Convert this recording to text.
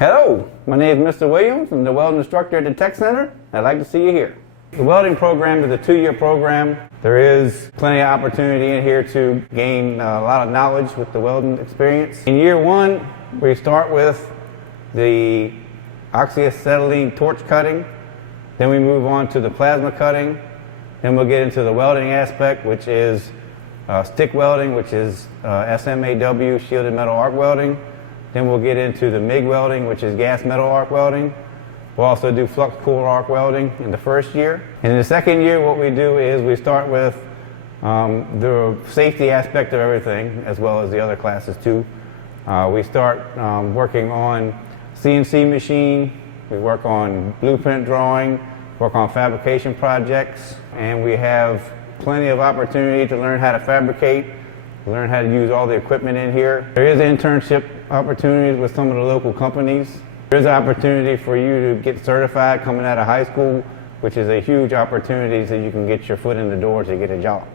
Hello, my name is Mr. Williams. I'm the welding instructor at the Tech Center. I'd like to see you here. The welding program is a 2-year program. There is plenty of opportunity in here to gain a lot of knowledge with the welding experience. In year 1, we start with the oxyacetylene torch cutting. Then we move on to the plasma cutting. Then we'll get into the welding aspect, which is stick welding, which is SMAW, shielded metal arc welding. Then we'll get into the MIG welding, which is gas metal arc welding. We'll also do flux core arc welding in the first year. And in the second year, what we do is we start with the safety aspect of everything, as well as the other classes too. We start working on CNC machine, we work on blueprint drawing, work on fabrication projects, and we have plenty of opportunity to learn how to fabricate, learn how to use all the equipment in here. There is internship opportunities with some of the local companies. There's an opportunity for you to get certified coming out of high school, which is a huge opportunity so you can get your foot in the door to get a job.